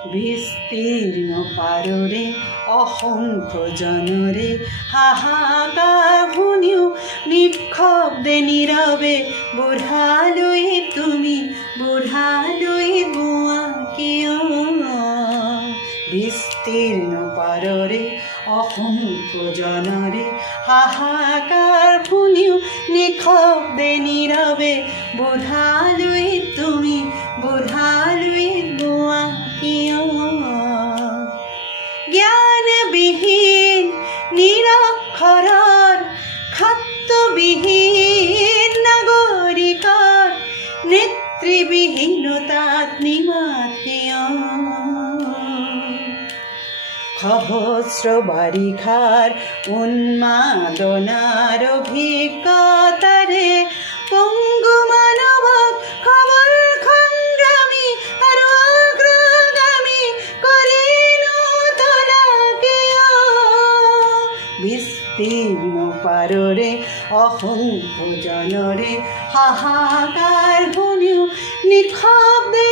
বিস্তীর্ণ পাররে অসংখ্য জনরে হাহাকাৰ শুনিও নিঃশব্দে নীৰৱে বুঢ়ালৈ তুমি বুঢ়ালৈ গোৱা কিয়? বিস্তীৰ্ণ পাৰৰে অসংখ্য জনৰে হাহাকাৰ শুনিও নিঃশব্দে নীৰৱে বুঢ়ালৈ তুমি বুঢ়ালৈ গোৱা কিয়? জ্ঞানবিহীন নিৰক্ষৰৰ খাদ্যবিহীন নাগৰিকৰ নেতৃবিহীনতাত নিমাত কিয়? সহস্ৰ বাৰিষাৰ উন্মাদনাৰ অভিজ্ঞতাৰে পংগু মানৱক সবল সংগ্ৰামী আৰু অগ্ৰগামী কৰি নতলা কিয়? বিস্তীৰ্ণ পাৰৰে অসংখ্য জনৰে হাহাকাৰ শুনিও নিঃশব্দে